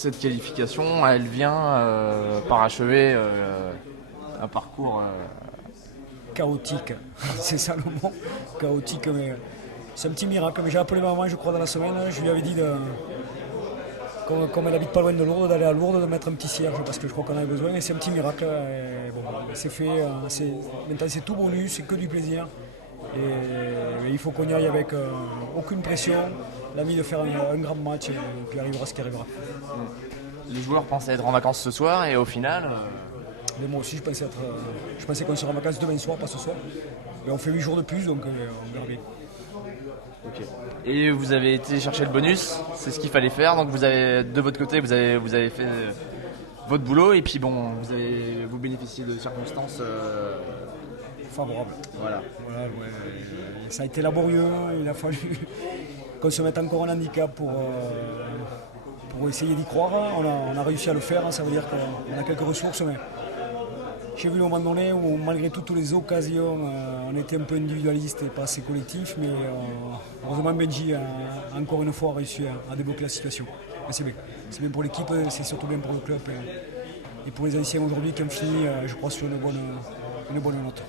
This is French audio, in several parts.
cette qualification, elle vient parachever un parcours chaotique. C'est ça le mot, chaotique. Mais c'est un petit miracle. Mais j'ai appelé maman, je crois, dans la semaine. Je lui avais dit, comme elle habite pas loin de Lourdes, d'aller à Lourdes, de mettre un petit cierge parce que je crois qu'on en avait besoin. Et c'est un petit miracle. Et bon, c'est fait. Maintenant, c'est tout bonus, c'est que du plaisir. Et il faut qu'on y aille avec aucune pression. L'ami de faire un grand match et puis arrivera ce qui arrivera. Les joueurs pensaient être en vacances ce soir et au final... Mais moi aussi, je pensais qu'on serait en vacances demain soir, pas ce soir. Mais on fait 8 jours de plus, donc on verra bien. Okay. Et vous avez été chercher le bonus, c'est ce qu'il fallait faire. Donc vous avez, de votre côté, vous avez fait votre boulot et puis bon, vous bénéficiez de circonstances favorables. Voilà, ouais. Ça a été laborieux, il a fallu qu'on se mette encore en handicap pour essayer d'y croire. On a réussi à le faire, ça veut dire qu'on a quelques ressources, mais j'ai vu au moment donné où malgré toutes les occasions, on était un peu individualiste et pas assez collectif, mais heureusement Benji a encore une fois réussi à débloquer la situation. Mais c'est bien. C'est bien pour l'équipe, c'est surtout bien pour le club et pour les Haïtiens aujourd'hui qui ont fini, je crois, sur une bonne note.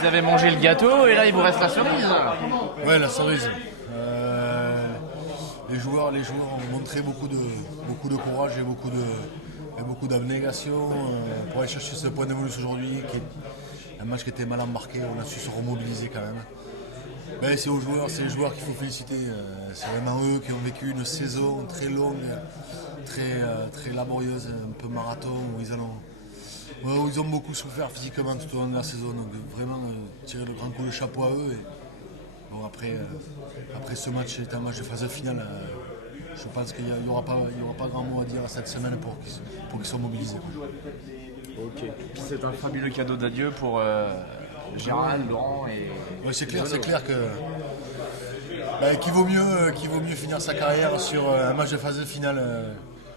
Vous avez mangé le gâteau et là il vous reste la cerise. Ouais, la cerise. Les joueurs ont montré beaucoup de courage et beaucoup d'abnégation pour aller chercher ce point de bonus aujourd'hui, qui est un match qui était mal embarqué. On a su se remobiliser quand même. Mais c'est les joueurs qu'il faut féliciter. C'est vraiment eux qui ont vécu une saison très longue, très laborieuse, un peu marathon, où ils ont beaucoup souffert physiquement tout au long de la saison. Donc vraiment tirer le grand coup de chapeau à eux. Et bon, après ce match est un match de phase finale. Je pense qu'il n'y aura pas grand mot à dire cette semaine pour qu'ils soient mobilisés. Ok. C'est un fabuleux cadeau d'adieu pour Gérald, Laurent et... Ouais, c'est clair que qu'il vaut mieux finir sa carrière sur un match de phase finale,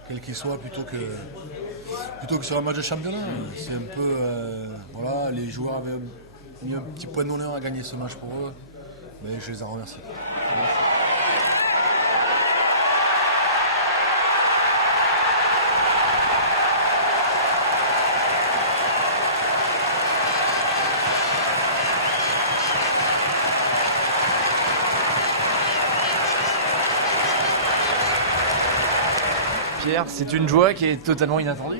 quel qu'il soit, plutôt que sur un match de championnat. C'est un peu... voilà, les joueurs avaient mis un petit point d'honneur à gagner ce match pour eux. Mais je les en remercie. Pierre, c'est une joie qui est totalement inattendue.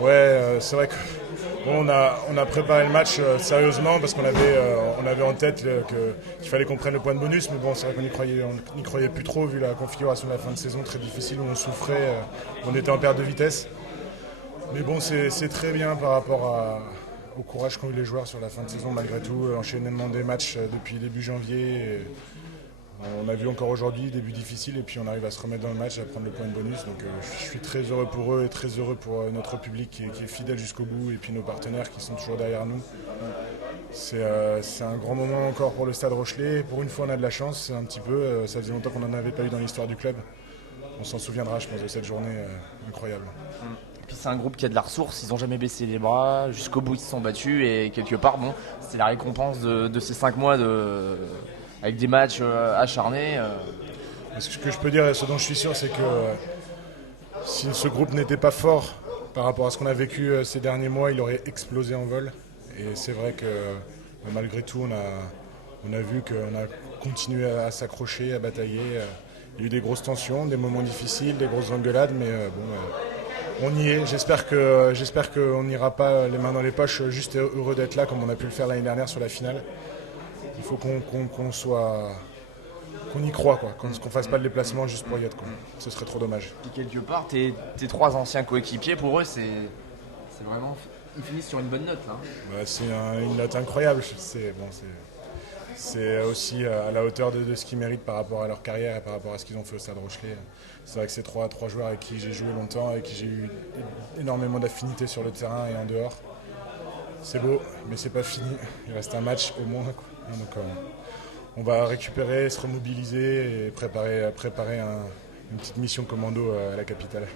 Ouais, c'est vrai que bon, on a préparé le match sérieusement parce qu'on avait en tête qu'il fallait qu'on prenne le point de bonus, mais bon, c'est vrai qu'on n'y croyait plus trop vu la configuration de la fin de saison très difficile où on souffrait, on était en perte de vitesse. Mais bon, c'est très bien par rapport au courage qu'ont eu les joueurs sur la fin de saison malgré tout, enchaînement des matchs depuis début janvier. On a vu encore aujourd'hui début difficile et puis on arrive à se remettre dans le match, à prendre le point de bonus. Donc je suis très heureux pour eux et très heureux pour notre public qui est fidèle jusqu'au bout et puis nos partenaires qui sont toujours derrière nous. C'est un grand moment encore pour le Stade Rochelais. Pour une fois on a de la chance, un petit peu. Ça faisait longtemps qu'on n'en avait pas eu dans l'histoire du club. On s'en souviendra, je pense, de cette journée incroyable. Et puis c'est un groupe qui a de la ressource, ils n'ont jamais baissé les bras, jusqu'au bout ils se sont battus et quelque part, bon, c'est la récompense de ces 5 mois avec des matchs acharnés. Ce que je peux dire et ce dont je suis sûr, c'est que si ce groupe n'était pas fort par rapport à ce qu'on a vécu ces derniers mois, il aurait explosé en vol. Et c'est vrai que malgré tout, on a vu qu'on a continué à s'accrocher, à batailler. Il y a eu des grosses tensions, des moments difficiles, des grosses engueulades, mais on y est. J'espère qu'on n'ira pas les mains dans les poches, juste heureux d'être là comme on a pu le faire l'année dernière sur la finale. Il faut qu'on y croit, quoi. Qu'on ne fasse pas de déplacement juste pour y être, quoi. Ce serait trop dommage. Et quelque part, tes 3 anciens coéquipiers, pour eux, c'est vraiment... Ils finissent sur une bonne note, là. C'est une note incroyable. c'est aussi à la hauteur de ce qu'ils méritent par rapport à leur carrière et par rapport à ce qu'ils ont fait au Stade Rochelet. C'est vrai que c'est trois joueurs avec qui j'ai joué longtemps, avec qui j'ai eu énormément d'affinités sur le terrain et en dehors. C'est beau, mais c'est pas fini. Il reste un match au moins, quoi. Donc, on va récupérer, se remobiliser et préparer une petite mission commando à la capitale.